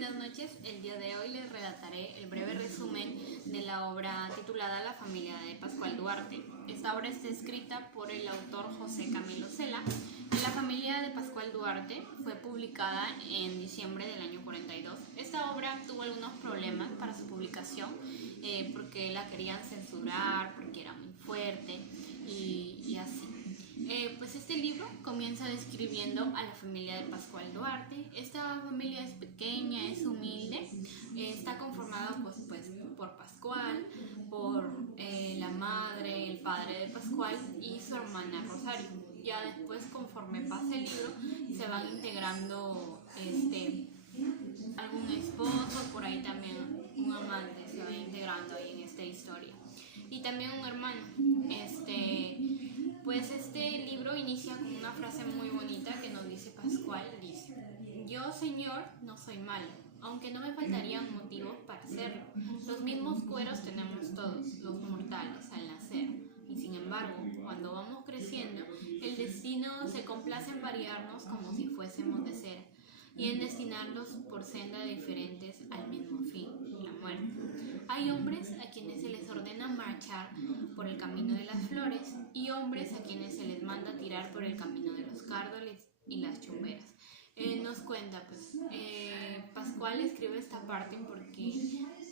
Buenas noches, el día de hoy les relataré el breve resumen de la obra titulada La familia de Pascual Duarte. Esta obra está escrita por el autor José Camilo Cela. La familia de Pascual Duarte fue publicada en diciembre del año 42. Esta obra tuvo algunos problemas para su publicación porque la querían censurar, porque era muy fuerte y así. Pues este libro comienza describiendo a la familia de Pascual Duarte. Esta familia es pequeña, es humilde, está conformada pues por Pascual, por la madre, el padre de Pascual y su hermana Rosario. Ya después, conforme pasa el libro, se van integrando algún esposo, por ahí también un amante se va integrando ahí en esta historia. Y también un hermano. Pues este libro inicia con una frase muy bonita que nos dice Pascual, dice: "Yo, Señor, no soy malo, aunque no me faltarían motivos para hacerlo. Los mismos cueros tenemos todos, los mortales, al nacer. Y sin embargo, cuando vamos creciendo, el destino se complace en variarnos como si fuésemos de cera, y en destinarlos por sendas diferentes al mismo fin, la muerte. Hay hombres a quienes se les ordena marchar por el camino de las flores y hombres a quienes se les manda tirar por el camino de los cárdoles y las chumberas". Nos cuenta, Pascual escribe esta parte porque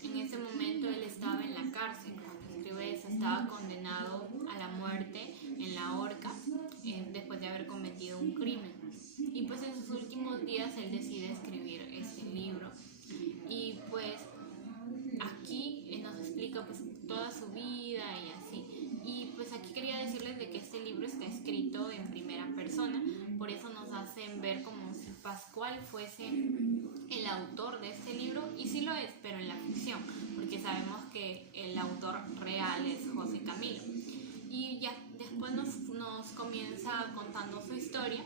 en ese momento él estaba en la cárcel. Cuando escribe eso, estaba condenado a la muerte en la horca después de haber cometido un crimen. Y pues en sus últimos días él decide escribir este libro. Y pues aquí nos explica pues toda su vida y así. Y pues aquí quería decirles de que este libro está escrito en primera persona, por eso nos hacen ver como si Pascual fuese el autor de este libro, y sí lo es, pero en la ficción, porque sabemos que el autor real es José Camilo. Y ya después nos comienza contando su historia,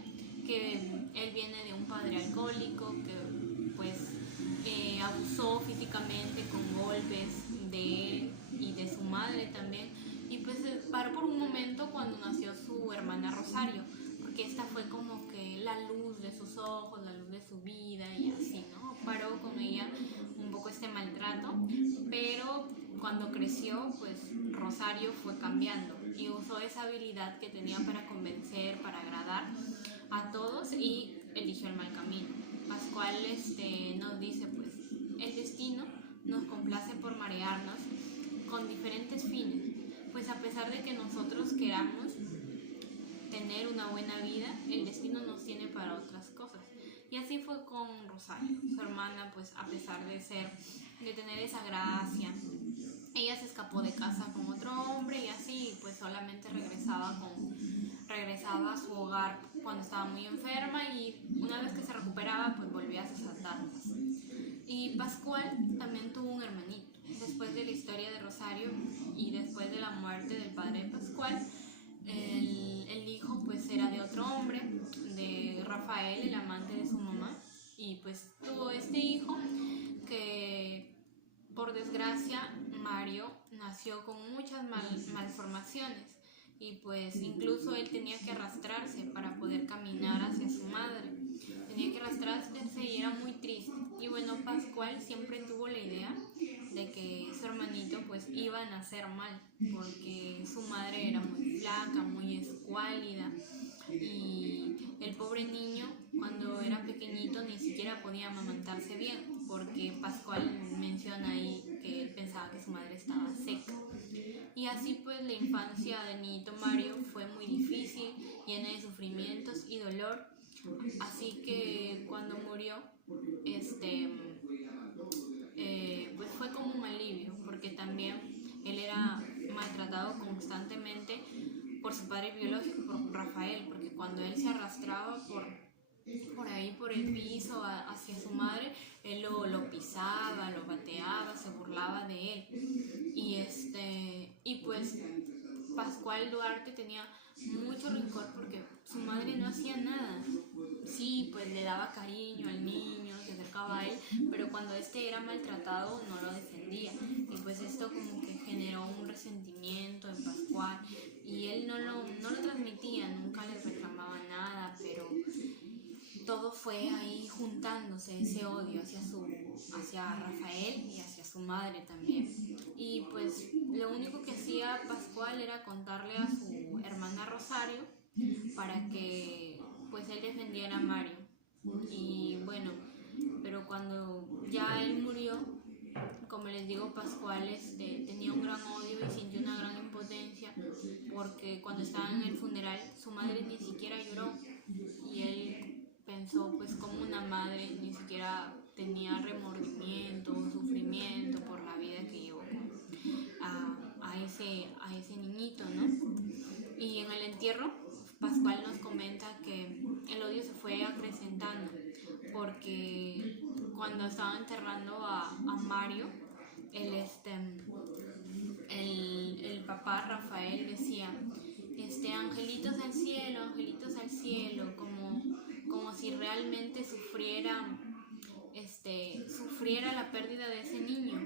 que él viene de un padre alcohólico que pues abusó físicamente con golpes de él y de su madre también, y pues paró por un momento cuando nació su hermana Rosario, porque esta fue como que la luz de sus ojos, la luz de su vida y así, ¿no? Paró con ella un poco este maltrato, pero cuando creció, pues Rosario fue cambiando y usó esa habilidad que tenía para convencer, para agradar a todos, y eligió el mal camino. Pascual nos dice, pues el destino nos complace por marearnos con diferentes fines, pues a pesar de que nosotros queramos tener una buena vida, el destino nos tiene para otras cosas. Y así fue con Rosario, su hermana, pues a pesar de tener esa gracia, ella se escapó de casa con otro hombre y así pues solamente regresaba a su hogar cuando estaba muy enferma, y una vez que se recuperaba pues volvía a sus andanzas. Y Pascual también tuvo un hermanito. Después de la historia de Rosario y después de la muerte del padre de Pascual, el hijo pues era de otro hombre, de Rafael, el amante de su mamá, y pues tuvo este hijo que por desgracia Mario nació con muchas malformaciones, y pues incluso él tenía que arrastrarse para poder caminar hacia su madre. Tenía que arrastrarse y era muy triste. Y bueno, Pascual siempre tuvo la idea de que su hermanito pues iba a nacer mal, porque su madre era muy flaca, muy escuálida, y el pobre niño cuando era pequeñito ni siquiera podía amamantarse bien, porque Pascual menciona ahí que él pensaba que su madre estaba seca. Y así pues la infancia del niñito Mario fue muy difícil, llena de sufrimientos y dolor. Así que cuando murió, pues fue como un alivio, porque también él era maltratado constantemente por su padre biológico, por Rafael, porque cuando él se arrastraba por ahí, por el piso hacia su madre, él lo pisaba, lo bateaba, se burlaba de él. Y pues Pascual Duarte tenía mucho rencor porque su madre no hacía nada. Sí, pues le daba cariño al niño, se acercaba a él, pero cuando era maltratado no lo defendía. Y pues esto como que generó un resentimiento en Pascual, y él no lo transmitía, nunca les reclamaba nada, todo fue ahí juntándose, ese odio hacia Rafael y hacia su madre también. Y pues lo único que hacía Pascual era contarle a su hermana Rosario para que pues él defendiera a Mario. Y bueno, pero cuando ya él murió, como les digo, Pascual tenía un gran odio y sintió una gran impotencia, porque cuando estaba en el funeral su madre ni siquiera lloró, y él pensó pues como una madre ni siquiera tenía remordimiento o sufrimiento por la vida que llevó a ese niñito, ¿no? Y en el entierro Pascual nos comenta que el odio se fue acrecentando, porque cuando estaba enterrando a Mario, el papá Rafael decía, angelitos al cielo, como si realmente sufriera la pérdida de ese niño,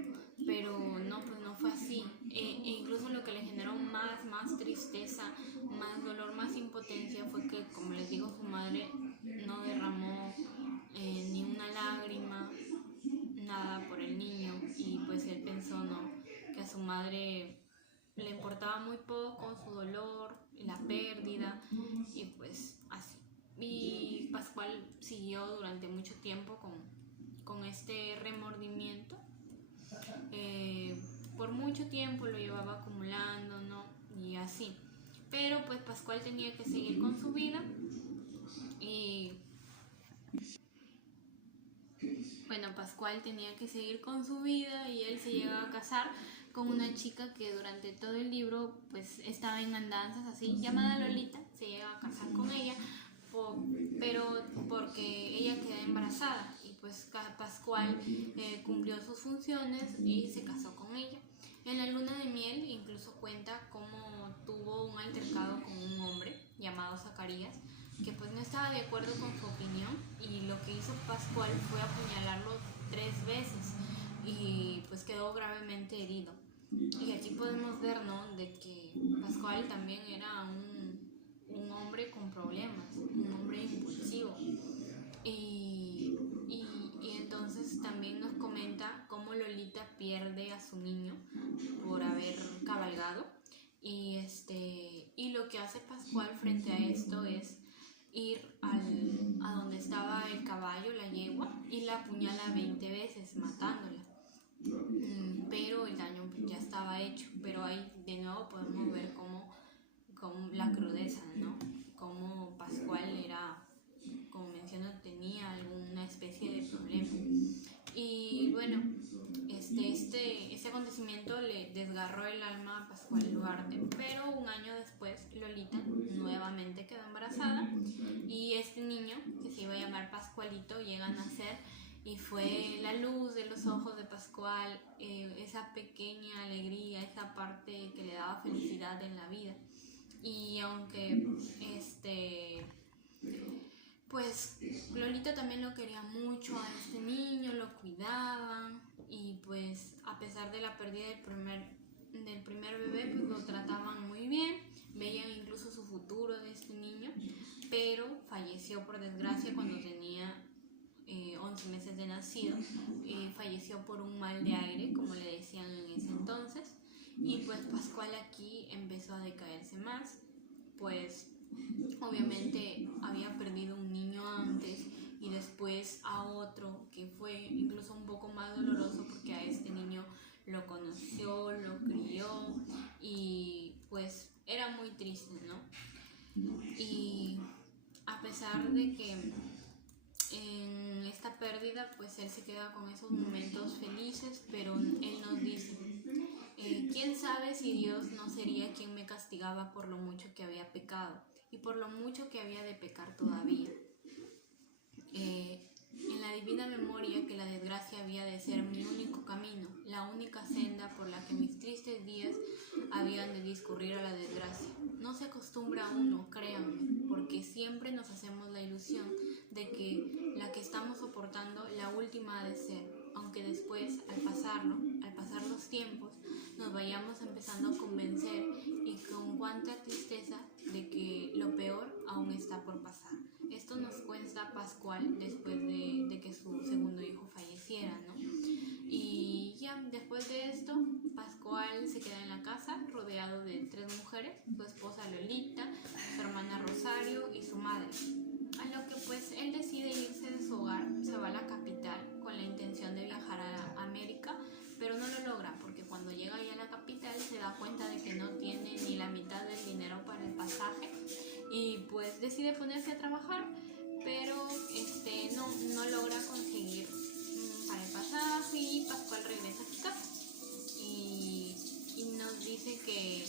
pero no, pues no fue así. E incluso lo que le generó más tristeza, más dolor, más impotencia fue que, como les digo, su madre no derramó ni una lágrima, nada por el niño, y pues él pensó, ¿no?, que a su madre le importaba muy poco su dolor, la pérdida, y pues así. Y Pascual siguió durante mucho tiempo con este remordimiento. Por mucho tiempo lo llevaba acumulando, ¿no? Y así. Pero pues Pascual tenía que seguir con su vida. Y bueno, Pascual tenía que seguir con su vida, y él se llega a casar con una chica que durante todo el libro pues estaba en andanzas, así, llamada Lolita. Se llega a casar con ella, pero porque ella queda embarazada, y pues Pascual cumplió sus funciones y se casó con ella. En la luna de miel incluso cuenta cómo tuvo un altercado con un hombre llamado Zacarías, que pues no estaba de acuerdo con su opinión, y lo que hizo Pascual fue apuñalarlo 3 veces, y pues quedó gravemente herido. Y aquí podemos ver, ¿no?, de que Pascual también era un hombre con problemas, un hombre impulsivo. Y entonces también nos comenta cómo Lolita pierde a su niño por haber cabalgado, y lo que hace Pascual frente a esto es ir a donde estaba el caballo, la yegua, y la apuñala 20 veces, matándola. Pero el daño ya estaba hecho. Pero ahí de nuevo podemos ver cómo la crudeza, ¿no? Cómo Pascual era, como menciono, tenía alguna especie de problema. Y bueno, este acontecimiento le desgarró el alma a Pascual Duarte, pero un año después Lolita nuevamente quedó embarazada, y este niño, que se iba a llamar Pascualito, llega a nacer, y fue la luz de los ojos de Pascual, esa pequeña alegría, esa parte que le daba felicidad en la vida. Y aunque pues Lolita también lo quería mucho a este niño, lo cuidaban, y pues a pesar de la pérdida del primer bebé, pues lo trataban muy bien, veían incluso su futuro de este niño, pero falleció por desgracia cuando tenía 11 meses de nacido. Falleció por un mal de aire, como le decían en ese entonces, y pues Pascual aquí empezó a decaerse más, pues obviamente había perdido un niño antes, y después a otro que fue incluso un poco más doloroso, porque a este niño lo conoció, lo crió, y pues era muy triste, ¿no? Y a pesar de que en esta pérdida pues él se queda con esos momentos felices, pero él nos dice, ¿quién sabe si Dios no sería quien me castigaba por lo mucho que había pecado y por lo mucho que había de pecar todavía? En la divina memoria que la desgracia había de ser mi único camino, la única senda por la que mis tristes días habían de discurrir a la desgracia. No se acostumbra uno, créanme, porque siempre nos hacemos la ilusión de que la que estamos soportando la última ha de ser, aunque después, al pasar los tiempos, nos vayamos empezando a convencer y con cuánta tristeza de que lo peor aún está por pasar. Esto nos cuenta Pascual después de que su segundo hijo falleciera, ¿no? Y ya después de esto, Pascual se queda en la casa rodeado de 3 mujeres, su esposa Lolita, su hermana Rosario y su madre. A lo que pues él decide irse de su hogar, se va a la capital con la intención de viajar a América, pero no lo logra porque cuando llega ya a la capital se da cuenta de que no tiene ni la mitad del dinero para el pasaje y pues decide ponerse a trabajar, pero no logra conseguir para el pasaje y Pascual regresa a su casa y nos dice que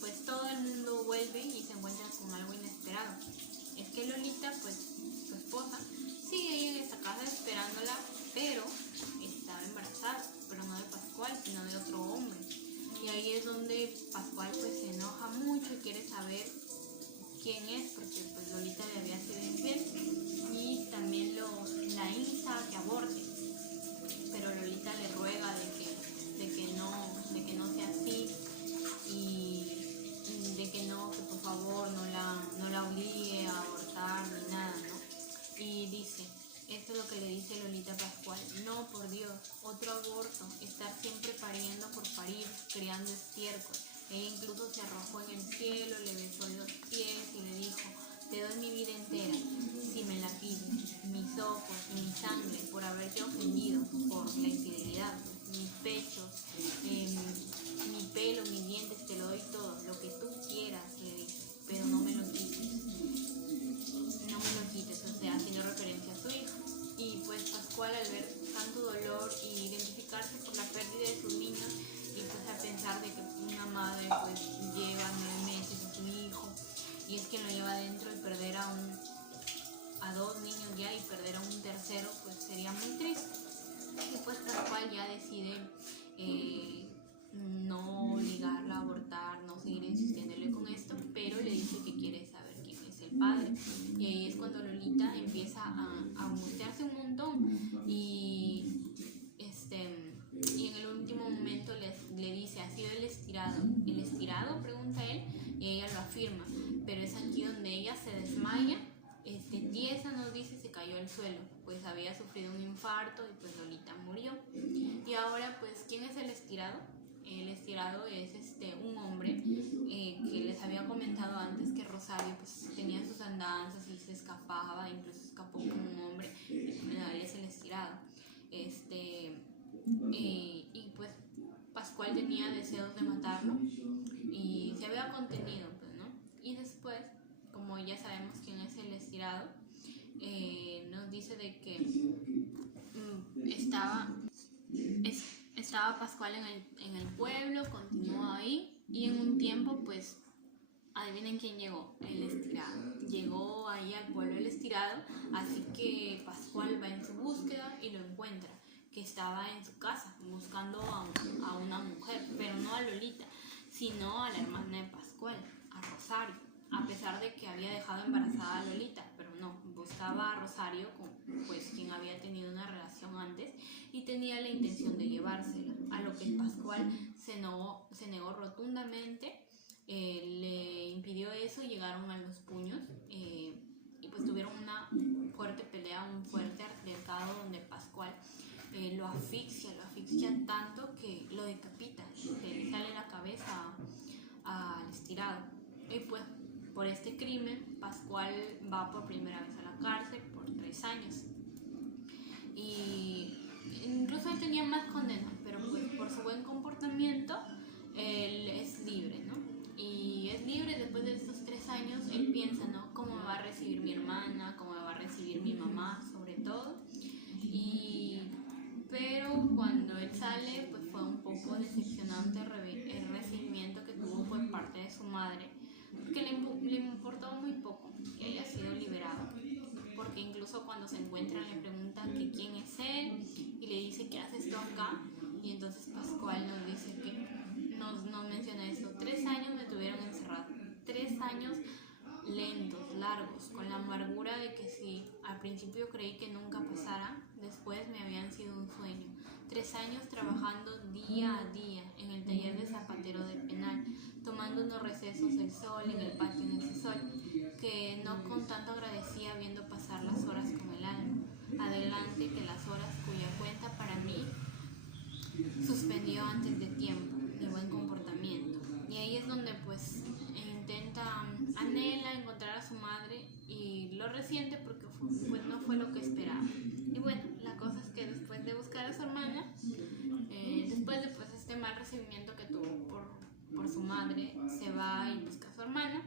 pues todo el mundo vuelve y se encuentra con algo inesperado. Es que Lolita, pues su esposa, sigue ahí en esa casa esperándola, pero estaba embarazada, pero no de Pascual, sino de otro hombre. Y ahí es donde Pascual pues se enoja mucho y quiere saber quién es, porque pues Lolita le había sido infiel y también la insta a que aborte. Pero Lolita le ruega de que no sea así y de que por favor no la obligue a abortar ni nada, ¿no? Y dice, esto es lo que le dice Lolita a Pascual: no, por Dios, otro aborto, estar siempre pariendo por parir, criando estiércol. Ella incluso se arrojó en el cielo, le besó los pies y le dijo: te doy mi vida entera, si me la pides, mis ojos y mi sangre por haberte ofendido por la infidelidad, mis pechos, mi pelo, mis dientes, te lo doy todo, lo que tú quieras, le dice, pero no me lo quites, o sea, haciendo referencia a su hijo. Y pues Pascual, al ver tanto dolor y identificarse por la pérdida de sus niños y pues a pensar de que una madre pues lleva 9 meses a su hijo y es quien lo lleva adentro, y perder a 2 niños ya y perder a un tercero pues sería muy triste. Y pues Pascual ya decide no obligarla a abortar, no seguir insistiéndole con esto, pero le dice que quiere saber quién es el padre. Y ahí es cuando Lolita empieza a angustiarse un montón y en el último momento le dice: ¿ha sido el estirado? ¿El estirado?, pregunta él, y ella lo afirma, pero es aquí donde ella se desmaya, tiesa, nos dice, se cayó al suelo, pues había sufrido un infarto y pues Lolita murió. Y ahora pues, ¿quién es el estirado? El estirado es un hombre que les había comentado antes que Rosario pues tenía sus andanzas y se escapaba, incluso escapó como un hombre, él es el estirado. Y pues Pascual tenía deseos de matarlo y se había contenido, pues, ¿no? Y después, como ya sabemos quién es el estirado, nos dice de que estaba Pascual en el pueblo, continuó ahí y en un tiempo pues adivinen quién llegó, el estirado. Llegó ahí al pueblo el estirado, así que Pascual va en su búsqueda y lo encuentra, que estaba en su casa buscando a una mujer, pero no a Lolita, sino a la hermana de Pascual, a Rosario, a pesar de que había dejado embarazada a Lolita, pero no, buscaba a Rosario con pues quien había tenido una relación antes y tenía la intención de llevársela, a lo que Pascual se negó rotundamente. Le impidió eso y llegaron a los puños y pues tuvieron una fuerte pelea, un fuerte altercado donde Pascual lo asfixia tanto que lo decapita, que le sale la cabeza al estirado. Y pues por este crimen Pascual va por primera vez a la cárcel por 3 años y incluso él tenía más condenas, pero pues por su buen comportamiento él es libre, ¿no? Y es libre después de estos 3 años. Él piensa, ¿no? ¿Cómo me va a recibir mi hermana? ¿Cómo me va a recibir mi mamá? Sobre todo. Pero cuando él sale, pues fue un poco decepcionante el recibimiento que tuvo por parte de su madre, porque le importó muy poco que haya sido liberado, porque incluso cuando se encuentran le preguntan que quién es él y le dice: ¿qué haces tú acá? Y entonces Pascual nos dice que nos menciona esto: 3 años me tuvieron encerrado, 3 años lentos, largos, con la amargura de que si al principio creí que nunca pasara, después me habían sido un sueño. 3 3 años trabajando día a día en el taller de zapatero de Penal, tomando unos recesos del sol en el patio en ese sol, que no con tanto agradecía viendo pasar las horas con el alma. Adelante que las horas cuya cuenta para mí suspendió antes de tiempo mi buen comportamiento. Y ahí es donde pues anhela encontrar a su madre y lo resiente porque pues no fue lo que esperaba. Y bueno, la cosa es que después de buscar a su hermana, después de pues este mal recibimiento que tuvo por su madre, se va y busca a su hermana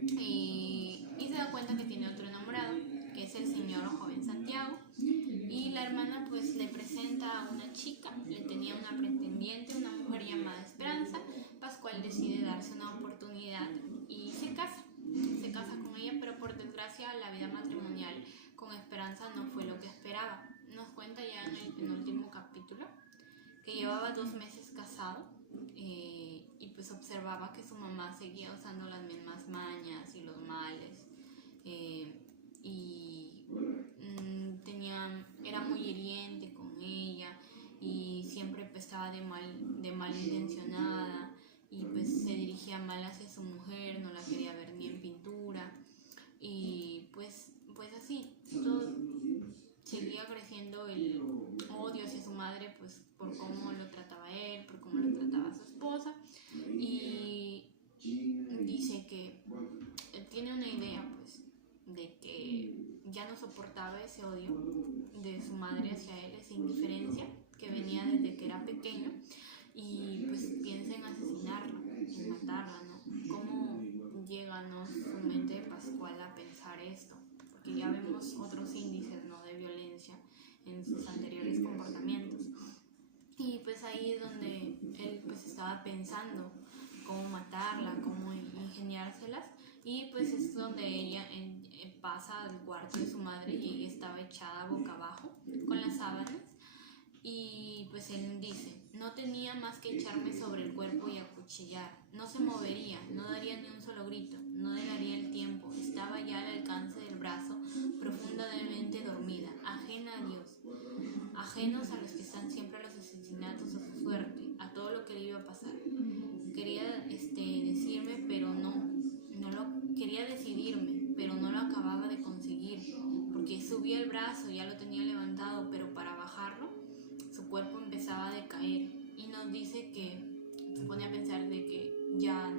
y se da cuenta que tiene otro enamorado, que es el señor joven Santiago. Y la hermana pues le presenta a una chica, le tenía una pretendiente, una mujer llamada Esperanza. Pascual decide darse una oportunidad y se casa con ella, pero por desgracia la vida matrimonial con Esperanza no fue lo que esperaba. Nos cuenta ya en el penúltimo capítulo que llevaba 2 meses casado y pues observaba que su mamá seguía usando las mismas mañas y los males era muy hiriente con ella y siempre pues, estaba de mal intencionada y pues se dirigía mal hacia su mujer, no la quería ver ni en pintura y pues así todo seguía creciendo el odio hacia su madre pues por cómo lo trataba él, por cómo lo trataba a su esposa y dice que tiene una idea pues de que ya no soportaba ese odio de su madre hacia él, esa indiferencia que venía desde que era pequeño y pues piensa en asesinarla, en matarla, ¿no? ¿Cómo llega, ¿no? su mente de Pascual a pensar esto? Porque ya vemos otros índices, ¿no? de violencia en sus anteriores comportamientos y pues ahí es donde él pues estaba pensando cómo matarla, cómo ingeniárselas y pues es donde ella pasa al cuarto de su madre y ella estaba echada boca abajo con las sábanas y pues él dice: no tenía más que echarme sobre el cuerpo y acuchillar, no se movería, no daría ni un solo grito, no daría el tiempo, estaba ya al alcance del brazo, profundamente dormida, ajena a Dios, ajenos a los que están siempre a los asesinatos, a su suerte, a todo lo que le iba a pasar. Quería decirme, pero no lo quería decidirme, pero no lo acababa de conseguir, porque subía el brazo, ya lo tenía levantado, pero para bajarlo, su cuerpo empezaba a decaer y nos dice que se pone a pensar de que ya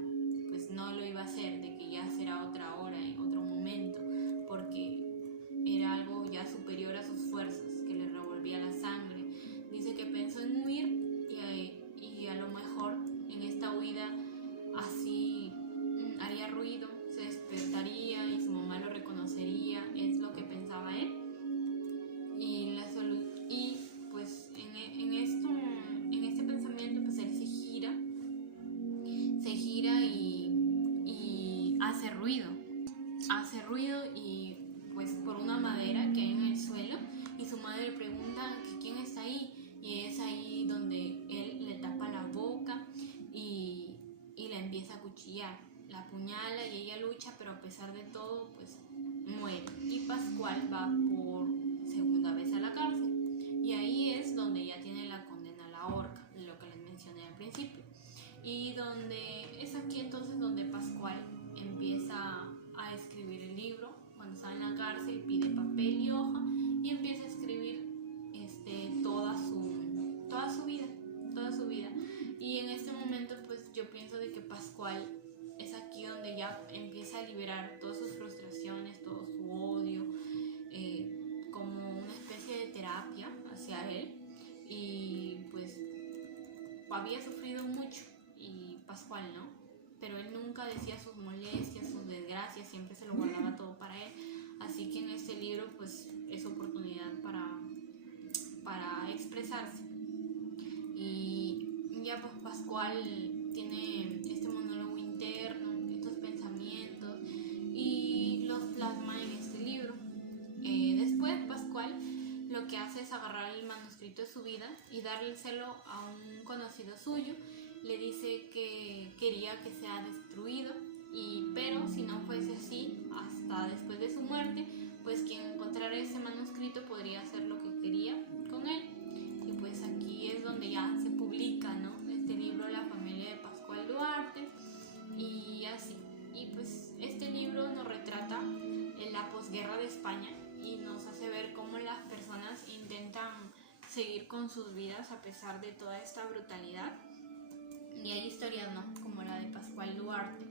pues no lo iba a hacer, de que ya será otra hora, en otro momento, porque era algo ya superior a sus fuerzas, que le revolvía la sangre. Dice que pensó en huir y a lo mejor en esta huida así haría ruido, se despertaría y su mamá lo reconocería, es lo que pensaba él. Y pues en este pensamiento pues él se gira y hace ruido y pues por una madera que hay en el suelo y su madre le pregunta que quién está ahí y es ahí donde él le tapa la boca y la empieza a cuchillar, la apuñala y ella lucha, pero a pesar de todo pues muere y Pascual va por segunda vez a la cárcel y ahí es donde ya tiene la condena a la horca, lo que les mencioné al principio, y donde es aquí entonces donde Pascual empieza a escribir el libro. Cuando está en la cárcel pide papel y hoja y empieza a escribir toda su vida y en este momento pues yo pienso de que Pascual es aquí donde ya empieza a liberar todas sus frustraciones, todo su odio, como una especie de terapia hacia él y pues había sufrido mucho y Pascual no, pero él nunca decía sus molestias, sus desgracias, siempre se lo guardaba todo para él, así que en este libro pues es oportunidad para expresarse y ya pues Pascual tiene este monólogo interno, estos pensamientos y los plasma en este libro. Después Pascual lo que hace es agarrar el manuscrito de su vida y dárselo a un conocido suyo. Le dice que quería que sea destruido, pero si no fuese así, hasta después de su muerte, pues quien encontrara ese manuscrito podría hacer lo que quería con él. Y pues aquí seguir con sus vidas a pesar de toda esta brutalidad. Y hay historias, ¿no?, como la de Pascual Duarte,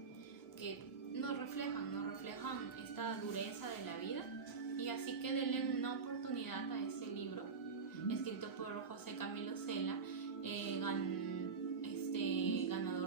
que nos reflejan esta dureza de la vida. Y así que denle una oportunidad a este libro, escrito por José Camilo Cela, ganador